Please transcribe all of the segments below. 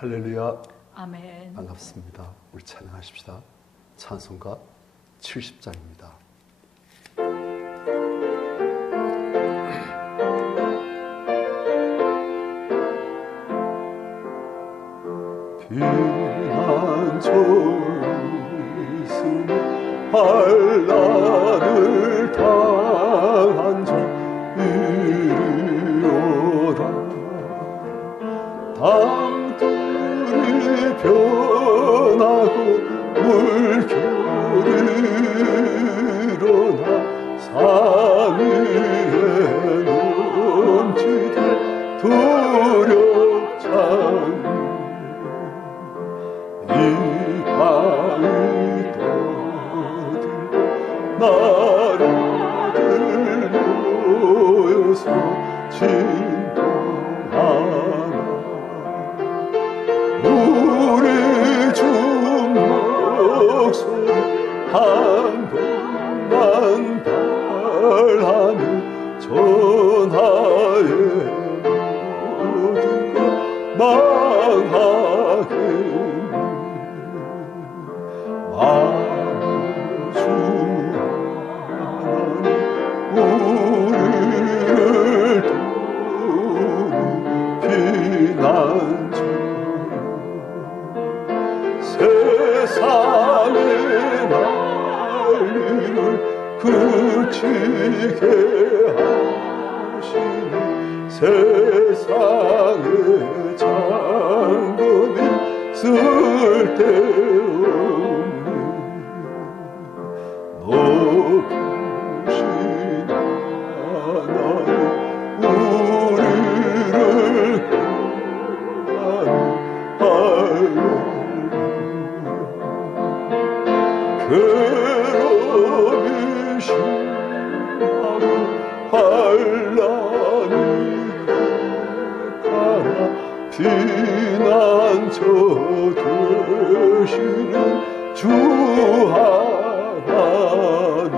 할렐루야. 아멘. 반갑습니다. 우리 찬양하십시다. 찬송가 70장입니다. 피난처에 있으니 환난을 당한 자 이리오라. 땅들이 변하고 물결이 일어나 산 위에 넘치되 두렵잖니. 이 바위 떠들고 나라들 모여서 진동하나. 우리 주 목소리 한 번만 발하며 전하에 모든 것 망하겠니. 만주 하나님 우리를 도우는 피난처. 세상의 난리를 그치게 하시니 세상의 장검이 쓸데없니. 높으신 하나님 우리를 구하는 괴로움이 심하고 환난이 가라. 피난처 되시는 주 하나님.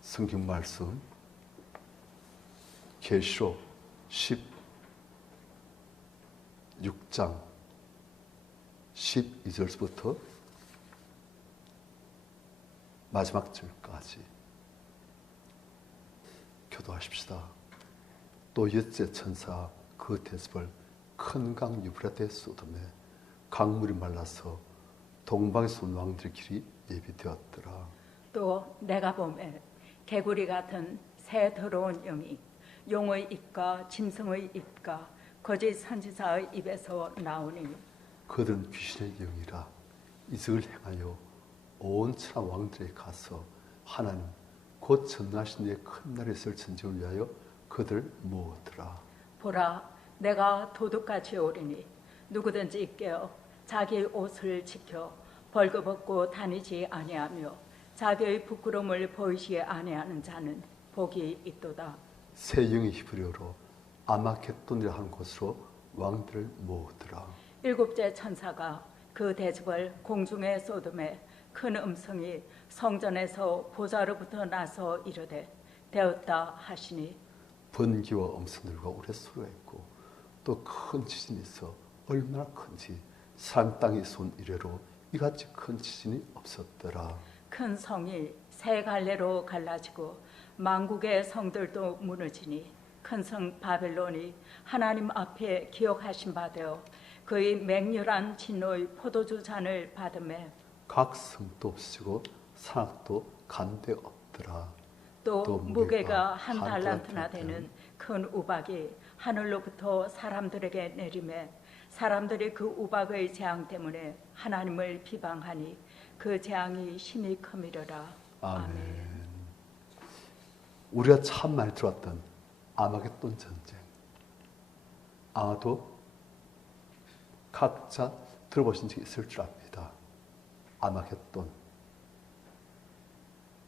성경 말씀 계시록 16장 12절부터 마지막 절까지 교도하십시다. 또 옛째 천사 그 대접을 큰 강 유프라테 소돔에 강물이 말라서 동방에서 온 왕들의 길이 예비되었더라. 또 내가 보매 개구리 같은 새 더러운 영이 용의 입과 짐승의 입과 거짓 선지자의 입에서 나오니 그들은 귀신의 영이라. 이적을 행하여 온 천하 왕들에 가서 하나님 곧 전능하신 이의 큰 날에 있을 전쟁을 위하여 그들 모으더라. 보라, 내가 도둑같이 오리니 누구든지 깨어 자기 옷을 지켜 벌거벗고 다니지 아니하며 자기의 부끄러움을 보이지 아니하는 자는 복이 있도다. 새 영의 히브리어로 아마겟돈이라 하는 곳으로 왕들을 모으더라. 일곱째 천사가 그 대접을 공중에 쏟음에 큰 음성이 성전에서 보좌로부터 나서 이르되 되었다 하시니 번개와 음성들과 우레 소리가 있고 또 큰 지진이 있어 얼마나 큰지 산 땅에 쏜 이래로 이같이 큰 지진이 없었더라. 큰 성이 세 갈래로 갈라지고 만국의 성들도 무너지니 큰 성 바벨론이 하나님 앞에 기억하신 바 되어 그의 맹렬한 진노의 포도주 잔을 받음에 각 성도 없으시고 산악도 간데 없더라. 또 무게가 한 달란트나 되는 큰 우박이 하늘로부터 사람들에게 내림에 사람들이 그 우박의 재앙 때문에 하나님을 비방하니 그 재앙이 심히 크미러라. 아멘. 우리가 참 많이 들어왔던 아마겟돈 전쟁, 아마도 각자 들어보신 적이 있을 줄 압니다. 아마겟돈,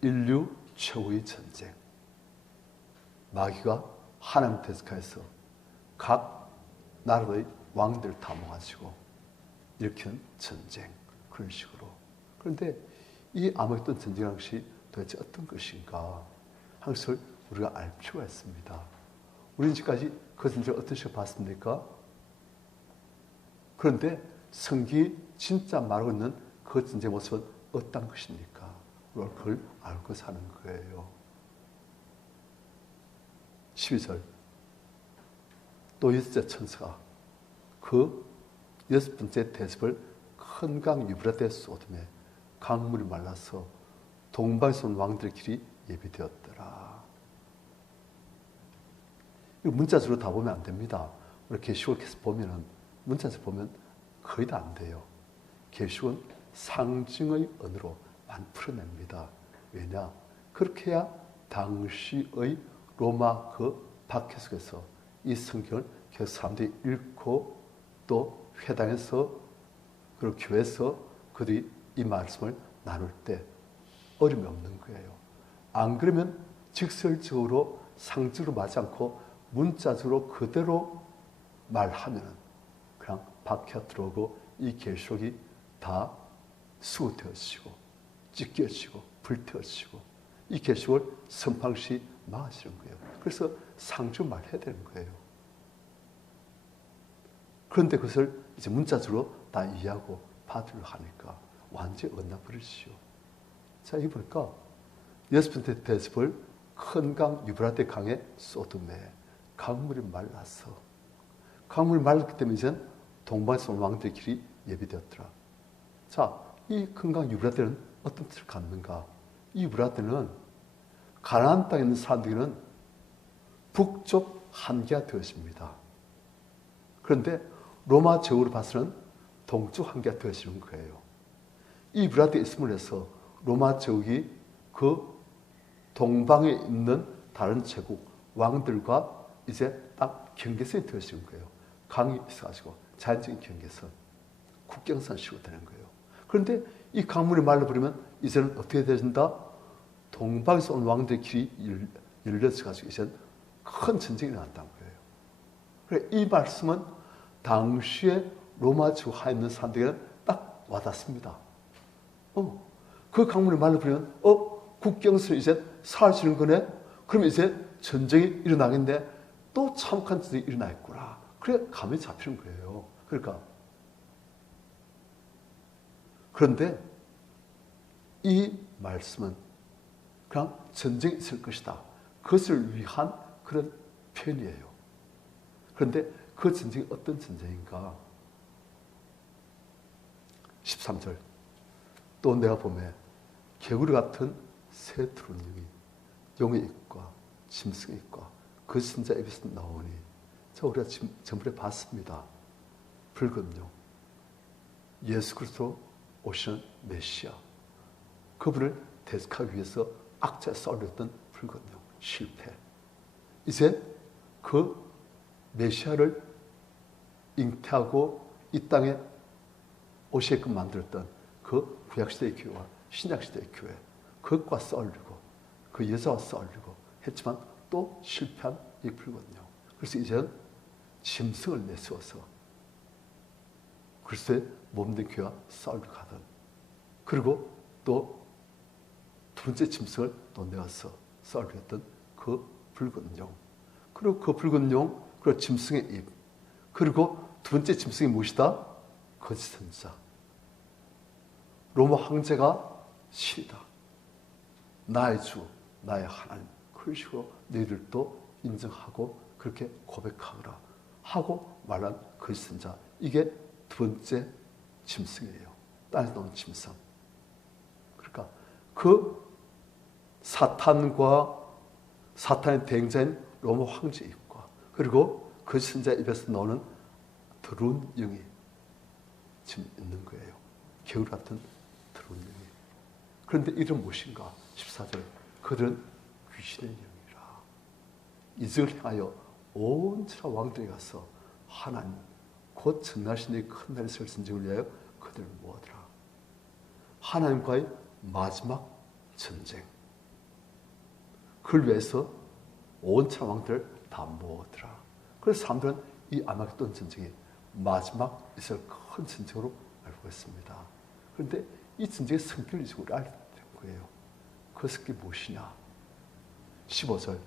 인류 최후의 전쟁. 마귀가 하나님 대적하여서 각 나라의 왕들 다 모아지고 일으킨 전쟁, 그런 식으로. 그런데 이 아마겟돈 전쟁이라는 것이 도대체 어떤 것인가 하는 것을 우리가 알 필요가 있습니다. 우리는 지금까지 그 전쟁을 어떤 식으로 봤습니까? 그런데 성경이 진짜 말하고 있는 그 전쟁의 모습은 어떤 것입니까? 우리가 그걸 알고 사는 거예요. 12절. 또 여섯째 천사가 그 여섯 번째 대접을 큰 강 유브라데 쏟음에 강물이 말라서 동방에서 온 왕들의 길이 예비되었더라. 이거 문자적으로 다 보면 안 됩니다. 우리 계시록을 계속 보면은 문자적으로 보면 거의 다 안 돼요. 계시록은 상징의 언어로 많이 풀어냅니다. 왜냐? 그렇게 해야 당시의 로마 그 박해 속에서 이 성경을 계속 사람들이 읽고 또 회당에서 그리고 교회에서 그들이 이 말씀을 나눌 때 어려움이 없는 거예요. 안 그러면 직설적으로 상징으로 맞지 않고 문자적으로 그대로 말하면 그냥 박혀 들어오고 이 계시록이 다 수고되어지고 찢겨지고 불태워지고 이 계시록을 선방시 막아지는 거예요. 그래서 상징 말해야 되는 거예요. 그런데 그것을 이제 문자적으로 다 이해하고 받으려 하니까 완전히 엇나버리지요. 자, 이거 볼까? 여섯 번째 대접을 큰 강 유브라데 강에 쏟음에 강물이 말라서 강물이 말랐기 때문에 이젠 동방에서 온 왕들의 길이 예비되었더라. 자, 이 큰 강 유브라데는 어떤 뜻을 갖는가? 이 유브라데는 가나안 땅에 있는 사람들에게는 북쪽 한계가 되어집니다. 그런데 로마 제국으로 봐서는 동쪽 한계가 되어지는 거예요. 이 유브라데에 있음으로 해서 로마 제국이 그 동방에 있는 다른 제국 왕들과 이제 딱 경계선이 되어지는 거예요. 강이 있어가지고 자연적인 경계선, 국경선식으로 되는 거예요. 그런데 이 강물이 말라버리면 이제는 어떻게 되어진다? 동방에서 온 왕들의 길이 열려져가지고 이제는 큰 전쟁이 일어난다는 거예요. 그래, 이 말씀은 당시에 로마 제국 하에 있는 사람들에게는 딱 와닿습니다. 그 강물이 말라버리면 국경선이 이제 사라지는 거네? 그러면 이제 전쟁이 일어나겠네? 또 참혹한 전쟁이 일어나 있구나. 그래, 감이 잡히는 거예요. 그러니까. 그런데 이 말씀은 그냥 전쟁이 있을 것이다. 그것을 위한 그런 표현이에요. 그런데 그 전쟁이 어떤 전쟁인가? 13절. 또 내가 보매 개구리 같은 새 푸른 용의 입과 짐승의 입과 그 신자 입에서 나오니 자, 우리가 지금 전번에 봤습니다. 붉은 용, 예수 그리스도 오시는 메시아, 그분을 대적하기 위해서 악자에 썰렸던 붉은 용, 실패. 이제 그 메시아를 잉태하고 이 땅에 오시게끔 만들었던 그 구약시대의 교회와 신약시대의 교회, 그것과 썰리고 그 여자와 썰리고 했지만 또 실패한 이 붉은 용. 그래서 이제는 짐승을 내세워서 그리스도의 몸된 교회와 싸우려 가던, 그리고 또 두 번째 짐승을 또 내어서 싸우려 했던 그 붉은 용, 그리고 그 붉은 용, 그리고 짐승의 입, 그리고 두 번째 짐승이 무엇이다? 거짓 선지자. 로마 황제가 신이다. 나의 주, 나의 하나님. 그런 식으로 너희들도 인정하고 그렇게 고백하거라 하고 말한 거짓 선지자. 이게 두 번째 짐승이에요. 땅에서 나온 짐승. 그러니까 그 사탄의 대행자인 로마 황제의 입과 그리고 그 선지자의 입에서 나오는 더러운 영이 지금 있는 거예요. 겨울 같은 더러운 영이. 그런데 이들은 무엇인가? 14절. 그들은 귀신의 영이라. 이적을 행하여 온 천하 왕들에 가서 하나님 곧 전나신 이의 큰 날에 설 전쟁을 위하여 그들을 모으더라. 하나님과의 마지막 전쟁. 그걸 위해서 온 천하 왕들을 다 모으더라. 그래서 사람들은 이 아마겟돈 전쟁이 마지막 있을 큰 전쟁으로 알고 있습니다. 그런데 이 전쟁의 성격을 이제 우리 알게 된 거예요. 그 성격이 무엇이냐? 15절.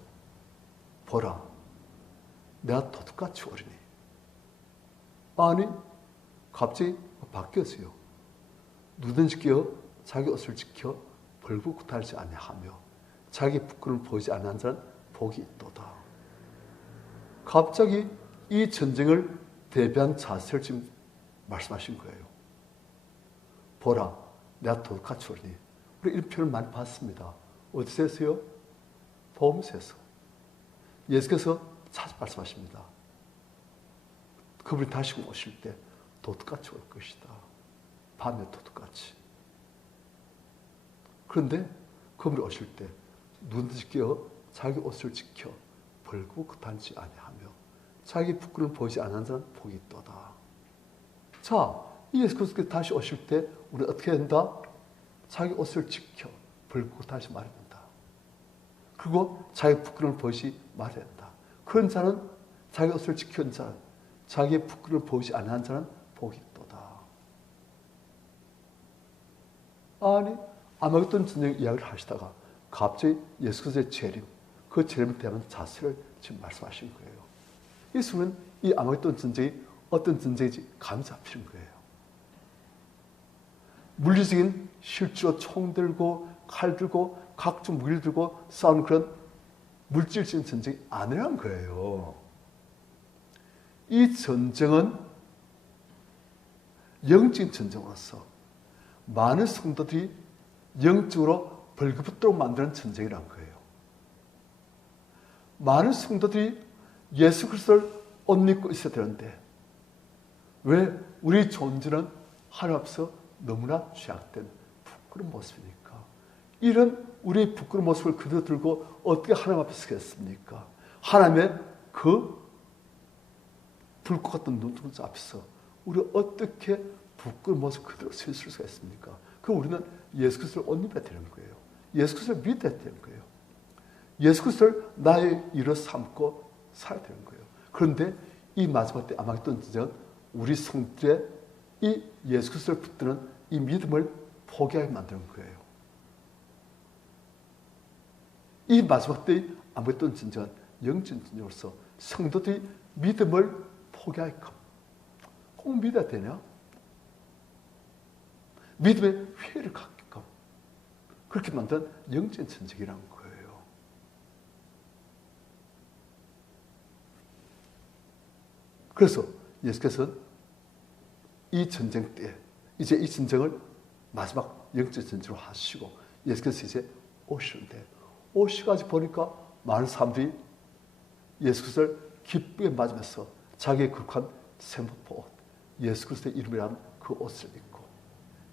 보라, 내가 도둑같이 오리니. 아니 갑자기 바뀌었어요. 누구든지 끼어 자기 옷을 지켜 벌구구탈지 아니하며 자기 부끄러움을 보이지 않는 자는 복이 있도다. 갑자기 이 전쟁을 대비한 자세를 지금 말씀하신 거예요. 보라, 내가 도둑같이 오리니. 우리 이런 표현을 많이 봤습니다. 어디서 했어요? 복음서에서. 예수께서 자주 말씀하십니다. 그분이 다시 오실 때 도둑같이 올 것이다. 밤에 도둑같이. 그런데 그분이 오실 때 누구든지 끼어 자기 옷을 지켜 벌구구탈지 아니하며 자기 부끄러움을 보이지 않는 자는 복이 있도다. 자, 이 예수께서 다시 오실 때 우리는 어떻게 된다? 자기 옷을 지켜 벌구구탈지 말아야 된다. 그리고 자기 부끄러움을 보이지 말아야 된다. 그런 자는 자기 옷을 지키는 자는 자기의 부끄러움을 보이지 않는 자는 복이 있도다. 아니 아마겟돈 전쟁 이야기를 하시다가 갑자기 예수께서의 재림, 그 재림에 대한 자세를 지금 말씀하신 거예요. 이 순간 이 아마겟돈 전쟁이 어떤 전쟁인지 감이 잡히는 거예요. 물리적인 실제로 총 들고 칼 들고 각종 무기를 들고 싸우는 그런 물질적인 전쟁이 아니라는 거예요. 이 전쟁은 영적인 전쟁으로서 많은 성도들이 영적으로 벌거벗도록 만드는 전쟁이란 거예요. 많은 성도들이 예수 그리스도를 옷 입고 있어야 되는데 왜 우리 존재는 하나님 앞에서 너무나 죄악된 부끄러운 모습이니까. 이런 우리의 부끄러운 모습을 그대로 들고 어떻게 하나님 앞에 서겠습니까? 하나님의 그 불꽃 같은 눈동자 앞에서 우리가 어떻게 부끄러운 모습 그대로 설 수가 있습니까? 그럼 우리는 예수 그리스도를 옷 입어야 되는 거예요. 예수 그리스도를 믿어야 되는 거예요. 예수 그리스도를 나의 일로 삼고 살아야 되는 거예요. 그런데 이 마지막 때 아마겟돈 전쟁은 우리 성들의 이 예수 그리스도를 붙드는 이 믿음을 포기하게 만드는 거예요. 이 마지막 때의 아마겟돈 전쟁은 영적인 전쟁으로서 성도들이 믿음을 포기하게끔 꼭 믿어야 되냐? 믿음의 회의를 갖게끔 그렇게 만든 영적인 전쟁이라는 거예요. 그래서 예수께서는 이 전쟁 때 이제 이 전쟁을 마지막 영적 전쟁으로 하시고 예수께서 이제 오시는데 오시까지 보니까 많은 사람들이 예수 그리스도를 기쁘게 맞으면서 자기의 극한 세무포 옷, 예수 그리스도의 이름이라는 그 옷을 입고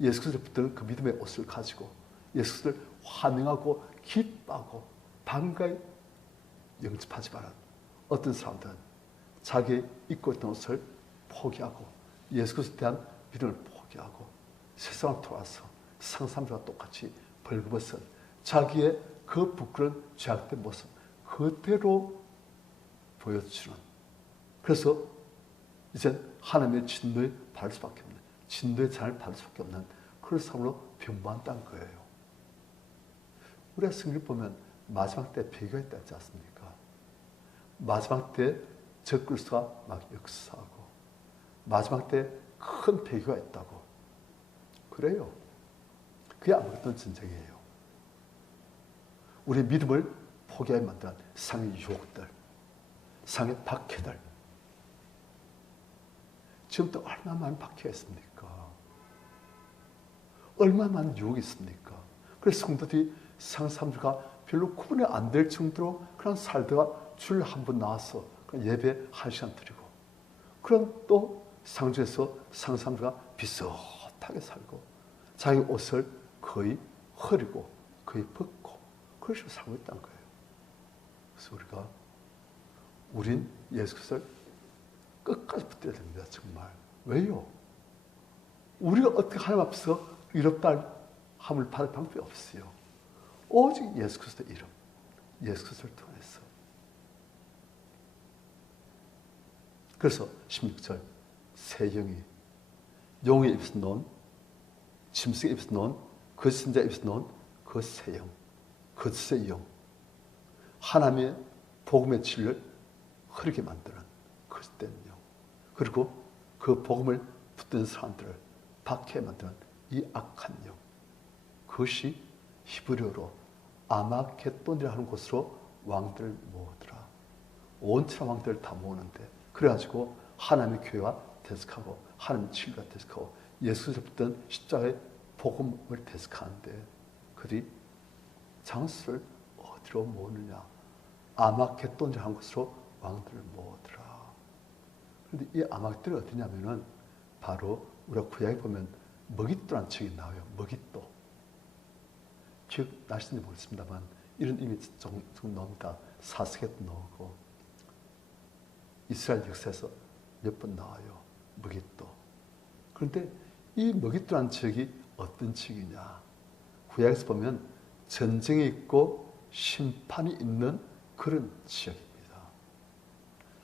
예수 그리스도를 붙드는 그 믿음의 옷을 가지고 예수 그리스도를 환영하고 기뻐하고 반가이 영접하지만 어떤 사람들은 자기 입고 있던 옷을 포기하고 예수 그리스도에 대한 믿음을 포기하고 세상을 돌아서 상사람들과 똑같이 벌거벗은 자기의 그 부끄러운 죄악된 모습 그대로 보여주는. 그래서 이제 하나님의 진노에 받을 수밖에 없는, 진노의 잔을 받을 수밖에 없는 그런 삶으로 변모한다는 거예요. 우리가 성경을 보면 마지막 때 배교가 있지 않습니까? 마지막 때 적그리스도가 막 역사하고 마지막 때 큰 배교가 있다고. 그래요. 그게 아마겟돈 전쟁이에요. 우리 믿음을 포기하게 만든 상의 유혹들, 상의 박해들. 지금도 얼마나 많은 박해가 있습니까? 얼마나 많은 유혹이 있습니까? 그래서 성도들이 상사람들과 별로 구분이 안 될 정도로 그런 살다가 주일 한 번 나와서 예배 1시간 드리고 그럼 또 상주에서 상사람들과 비슷하게 살고 자기 옷을 거의 흐리고 거의 벗고 그런 식으로 살고 있다는 거예요. 그래서 우린 예수 그리스도를 끝까지 붙들어야 됩니다. 정말. 왜요? 우리가 어떻게 하나님 앞에서 이롭다 함을 받을 방법이 없어요. 오직 예수 그리스도의 이름, 예수 그리스도를 통해서. 그래서 16절 새 영이 용의 입에서 나온 짐승의 입에서 나온 거짓자의 입에서 나온 그 새 영, 거짓의 영, 하나님의 복음의 진리를 흐르게 만드는 그릇된 영, 그리고 그 복음을 붙든 사람들을 박해 만드는 이 악한 영, 그것이 히브리어로 아마겟돈이라 하는 곳으로 왕들을 모으더라. 온천한 왕들을 다 모으는데, 그래가지고 하나님의 교회와 대적하고 하나님의 진리와 대적하고 예수를 붙든 십자가의 복음을 대적하는데, 그들이 장수를 어디로 모으느냐? 아마겟돈이라 하는 곳으로 왕들을 모으더라. 그런데 이 아마겟돈이 어디냐면은 바로 우리가 구약에 보면 머깃도라는 책이 나와요. 머깃도. 기억나시는지 모르겠습니다만 이런 의미 조금 나옵니다. 사색에도 나오고 이스라엘 역사에서 몇 번 나와요. 머깃도. 그런데 이 머깃도라는 지역이 어떤 지역이냐? 구약에서 보면 전쟁이 있고 심판이 있는 그런 지역입니다.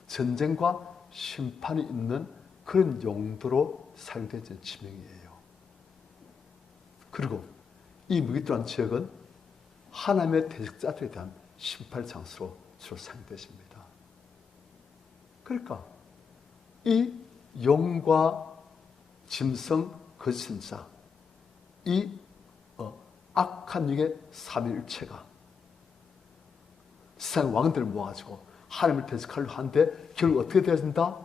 전쟁과 심판이 있는 그런 용도로 사용된 지명이에요. 그리고 이 머깃도라는 지역은 하나님의 대적자들에 대한 심판의 장소로 주로 사용되십니다. 그러니까 이 용과 짐승, 거짓선자, 이 악한 영의 삼위일체가 세상 왕들을 모아가지고 하나님을 대적하려 하는데 결국 어떻게 되어진다?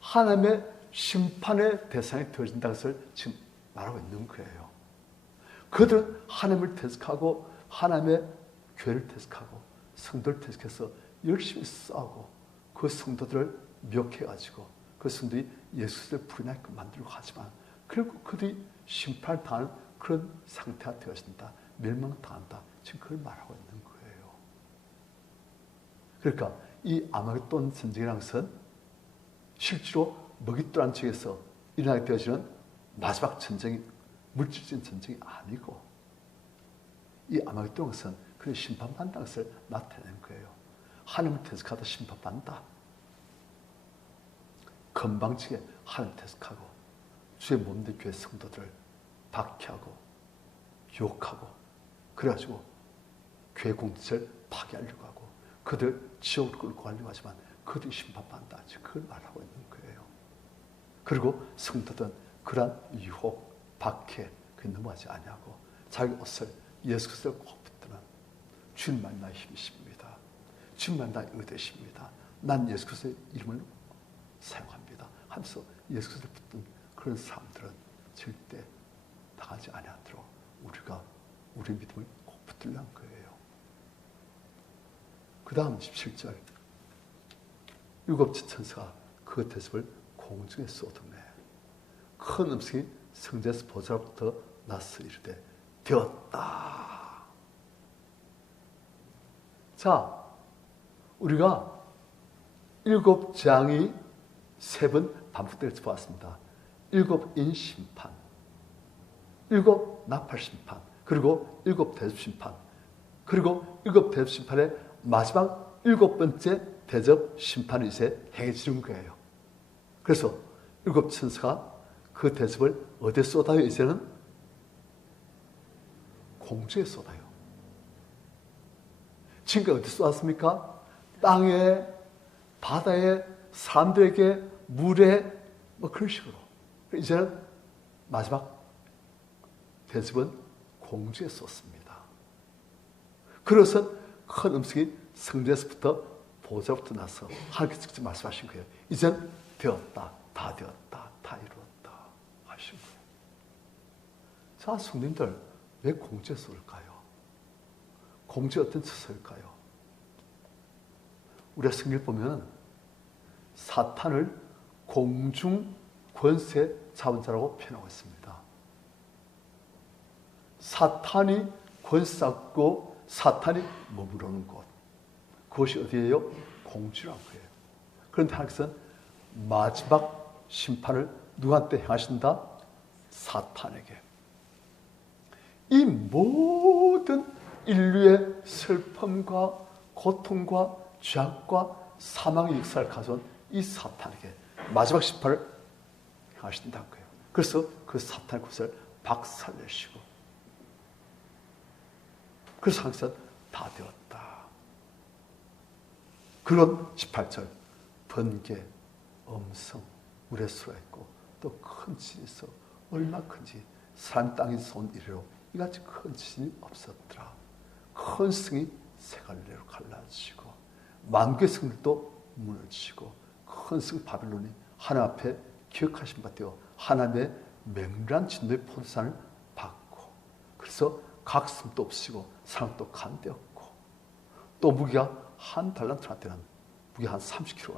하나님의 심판의 대상이 되어진다는 것을 지금 말하고 있는 거예요. 그들은 하나님을 대적하고 하나님의 교회를 대적하고 성도를 대적해서 열심히 싸우고 그 성도들을 미혹해가지고 그 성도들이 예수를 부인하게끔 만들려고 하지만 결국 그들이 심판을 당하는 그런 상태가 되어진다. 멸망당한다. 지금 그걸 말하고 있는 거예요. 그러니까 이 아마겟돈 전쟁이라는 것은 실제로 머깃도라는 지역에서 일어나게 되어지는 마지막 전쟁이 물질적인 전쟁이 아니고 이 아마겟돈은 것은 그런 심판받는다는 것을 나타내는 거예요. 하나님을 대적하다 심판받는다. 건방지게 하나님을 대적하고 주의 몸된 교회 성도들을 박해하고 욕하고 그래가지고 교회 공동체를 파괴하려고 하고 그들 지옥으로 끌고 가려고 하지만 그들이 심판받는다. 그걸 말하고 있는 거예요. 그리고 성도들은 그러한 유혹, 박해 그게 넘어가지 아니하고 자기 옷을 예수 그리스도를 꼭 붙드는 주님만 나의 힘이십니다. 주님만 나의 의대십니다. 난 예수 그리스도의 이름을 사용합니다. 하면서 예수 그리스도를 붙든 그런 사람들은 절대 당하지 아니하도록 우리가 우리 믿음을 꼭 붙들려는 거예요. 그 다음 17절 일곱째 천사가 그 대접을 공중에 쏟으매 큰 음성이 성전에서 보좌로부터 나서 이르되 되었다. 자, 우리가 일곱 재앙이 세 번 반복되어서 보았습니다. 일곱 인심판, 일곱 나팔심판, 그리고 일곱 대접심판, 그리고 일곱 대접심판의 마지막 일곱 번째 대접심판이 이제 행해지는 거예요. 그래서 일곱 천사가 그 대접을 어디에 쏟아요? 이제는 공중에 쏟아요. 지금까지 어디 쏟았습니까? 땅에, 바다에, 사람들에게, 물에, 뭐 그런 식으로. 이제는 마지막 대접은 공중에 쏟습니다. 그래서 큰 음성이 성전에서부터 보좌부터 나서 하나님께서 직접 말씀하신 거예요. 이제는 되었다, 다 되었다, 다 이루었다 하신 거예요. 자, 성님들 왜 공중에 쏠까요? 공중에 어떤 처소일까요? 우리가 성경을 보면 사탄을 공중 권세 잡은 자라고 표현하고 있습니다. 사탄이 권세 잡고 사탄이 머무르는 곳, 그것이 어디예요? 공주란 거예요. 그런데 하나님께서는 마지막 심판을 누구한테 행하신다? 사탄에게. 이 모든 인류의 슬픔과 고통과 죄악과 사망의 역사를 가져온 이 사탄에게 마지막 심판을 행하신다는 거예요. 그래서 그 사탄의 것을 박살내시고 그래서 하나님께서는 다 되었다. 그런 18절 번개, 음성, 물의 수가 있고 또 큰 지진이 있어. 얼마나 큰지 산 땅이 쏜 이래로 이같이 큰 지진이 없었더라. 큰 성이 세 갈래로 갈라지고 만개 성들도 무너지고 큰 성 바벨론이 하나님 앞에 기억하신 바 되어 하나님의 맹렬한 진노의 포도산을 받고 그래서 각 성도 없이고 사람도 간되었고 또 무게가 한 달란트나 되는 무게 한 30kg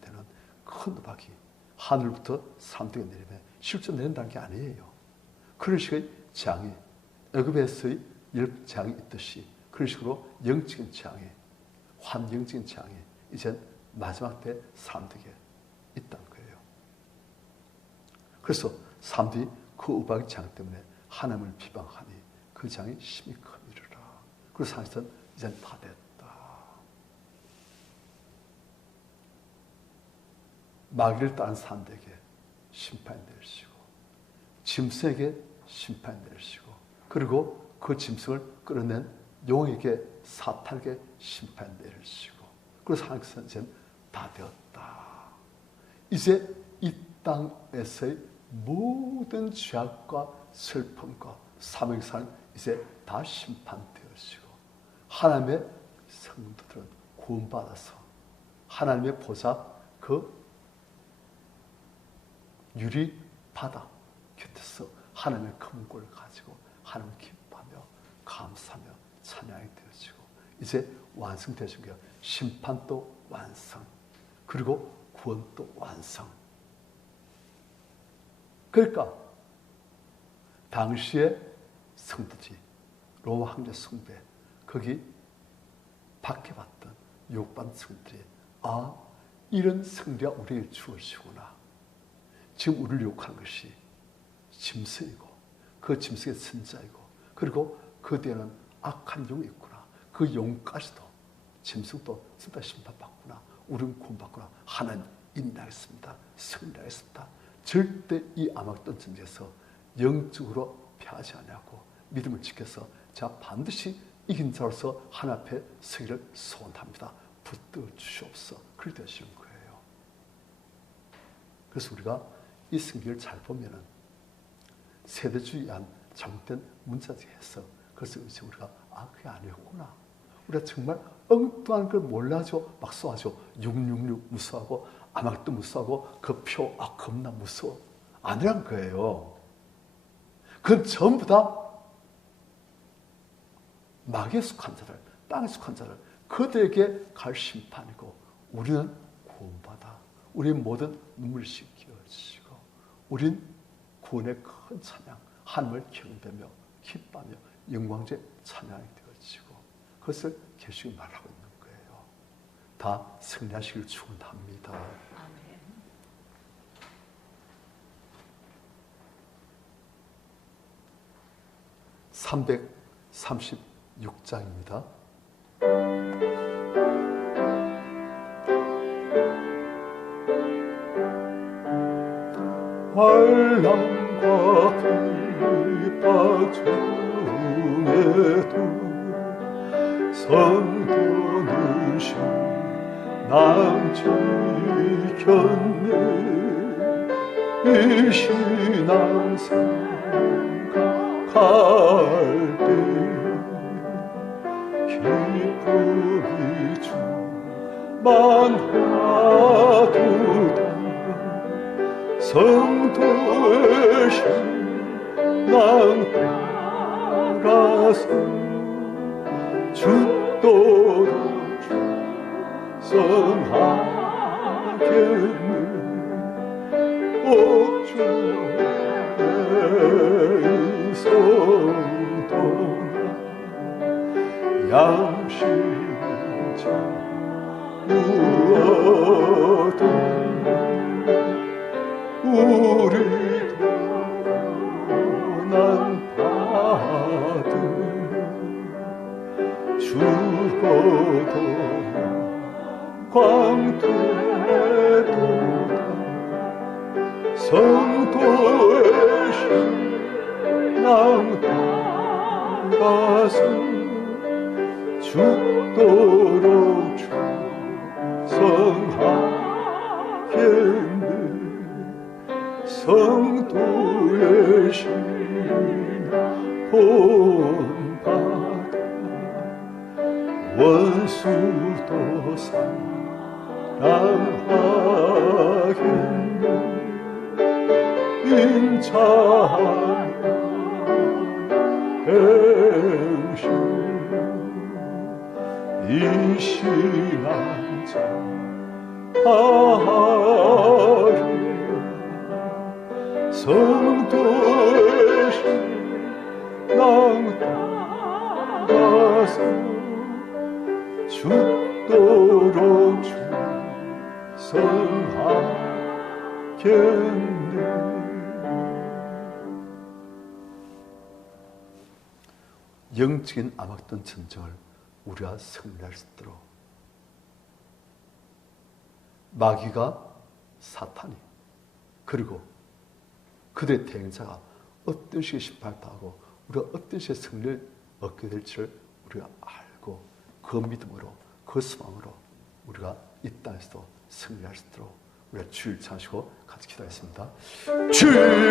되는 큰 우박이 하늘부터 사람들에게 내리면 실제 내린다는 게 아니에요. 그런 식의 재앙이 애굽에서의 재앙이 있듯이 그런 식으로 영적인 재앙이 환경적인 재앙이 이제 마지막 때 사람들에게 있다는 거예요. 그래서 사람들이 그 우박의 재앙 때문에 하나님을 비방하니 그 재앙이 심히 크니라. 그래서 하나님은 이제 다 됐다. 마귀를 따른 사람들에게 심판이 내리시고 짐승에게 심판이 내리시고 그리고 그 짐승을 끌어낸 용에게 사탄에게 심판이 내리시고 그래서 하나님께서는 이제 다 되었다. 이제 이 땅에서의 모든 죄악과 슬픔과 사명사는 이제 다 심판되어지고 하나님의 성도들은 구원받아서 하나님의 보좌 그 유리 바다 곁에서 하나님의 금고를 가지고 하나님을 기뻐하며 감사하며 찬양이 되어지고 이제 완성되어진 거예요. 심판도 완성 그리고 구원도 완성. 그러니까 당시에 성도지 로마 황제 숭배 거기 박해받던 욕받은 성들이 이런 성리가 우리에게 주어지구나. 지금 우리를 욕하는 것이 짐승이고 그 짐승의 선자이고 그리고 그 뒤에는 악한 용이 있구나. 그 용까지도 짐승도 진짜 심판받구나. 우리는 구원받구나. 하나님 인내하겠습니다. 승리하겠습니다. 절대 이 암흑던 전쟁에서 영적으로 패하지 않냐고 믿음을 지켜서 제가 반드시 이긴 자로서 하나님 앞에 서기를 소원합니다. 붙들어 주시옵소서. 그렇게 되시는 거예요. 그래서 우리가 이 성경을 잘 보면은 세대주의에 한 잘못된 문자들이 해서 그래서 이제 우리가 그게 아니었구나. 우리가 정말 엉뚱한 걸 몰라죠. 막 쏘아죠. 666 무서워하고 아마겟도 무서워하고 그 표 겁나 무서워. 아니란 거예요. 그건 전부 다 마귀에 속한 자들, 땅에 속한 자들 그들에게 갈 심판이고 우리는 구원받아 우리의 모든 눈물이 씻겨지고 우린 구원의 큰 찬양 하나님을 경배하며 기뻐하며 영광제 찬양이 되어지고 그것을 계시고 말하고 있는 거예요. 다 승리하시길 축원합니다. 아멘. 336장입니다. 환난과 핍박 중에도 성도는 신앙 지켰네. 이 신앙 생각할 때 기쁨이 충만하도다. 성도의 신앙 따라서 죽도록 성하겠네. 옥중의 성도나 양심자 무엇든 우리도 난 받은 죽어도 광되도다. 성도의 신앙 따라서 죽도록 충성하 성도의 신앙 본받아 원수도 사랑하겠네 인자하여 행실 이 신앙 전하리 성도의 신앙 따라서 죽도록 충성하겠네. 영적인 암흑던 전쟁을 우리가 승리할 수 있도록 마귀가 사탄이 그리고 그들의 대행자가 어떤 식의 심판을 당하고 우리가 어떤 식의 승리를 얻게 될지를 우리가 알고 그 믿음으로 그 소망으로 우리가 이 땅에서도 승리할 수 있도록 우리가 주를 찾으시고 같이 기도하겠습니다. 주여